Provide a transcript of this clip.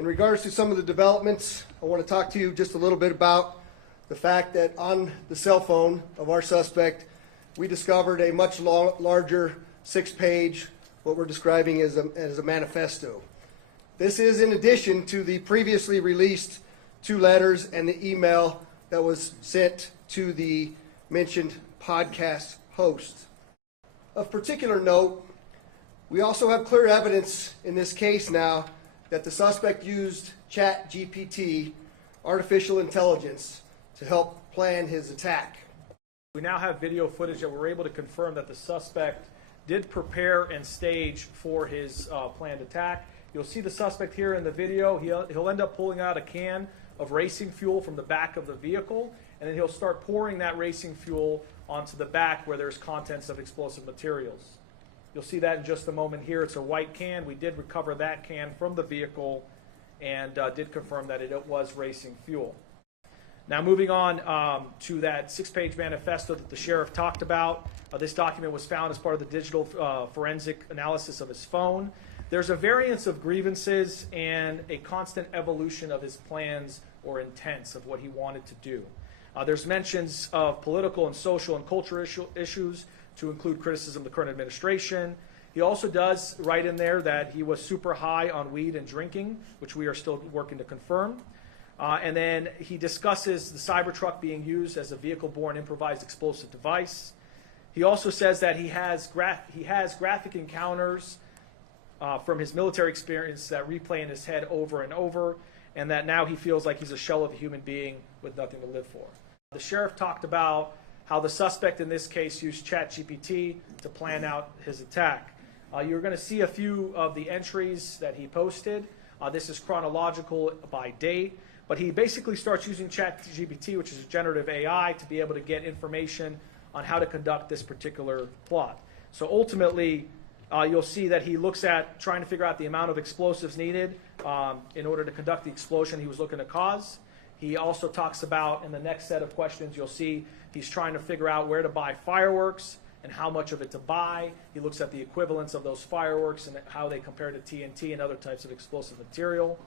In regards to some of the developments, I want to talk to you just a little bit about the fact that on the cell phone of our suspect, we discovered a much larger 6-page, what we're describing as a manifesto. This is in addition to the previously released 2 letters and the email that was sent to the mentioned podcast host. Of particular note, we also have clear evidence in this case now that the suspect used ChatGPT, artificial intelligence, to help plan his attack. We now have video footage that we're able to confirm that the suspect did prepare and stage for his planned attack. You'll see the suspect here in the video. He'll end up pulling out a can of racing fuel from the back of the vehicle, and then he'll start pouring that racing fuel onto the back where there's contents of explosive materials. You'll see that in just a moment here. It's a white can. We did recover that can from the vehicle and did confirm that it was racing fuel. Now moving on to that 6-page manifesto that the sheriff talked about. This document was found as part of the digital forensic analysis of his phone. There's a variance of grievances and a constant evolution of his plans or intents of what he wanted to do. There's mentions of political and social and cultural issues to include criticism of the current administration. He also does write in there that he was super high on weed and drinking, which we are still working to confirm. And then he discusses the Cybertruck being used as a vehicle-borne improvised explosive device. He also says that he has graphic encounters from his military experience that replay in his head over and over, and that now he feels like he's a shell of a human being with nothing to live for. The sheriff talked about how the suspect in this case used ChatGPT to plan out his attack. You're going to see a few of the entries that he posted. This is chronological by date. But he basically starts using ChatGPT, which is a generative AI, to be able to get information on how to conduct this particular plot. So ultimately, you'll see that he looks at trying to figure out the amount of explosives needed in order to conduct the explosion he was looking to cause. He also talks about, in the next set of questions, you'll see he's trying to figure out where to buy fireworks and how much of it to buy. He looks at the equivalence of those fireworks and how they compare to TNT and other types of explosive material.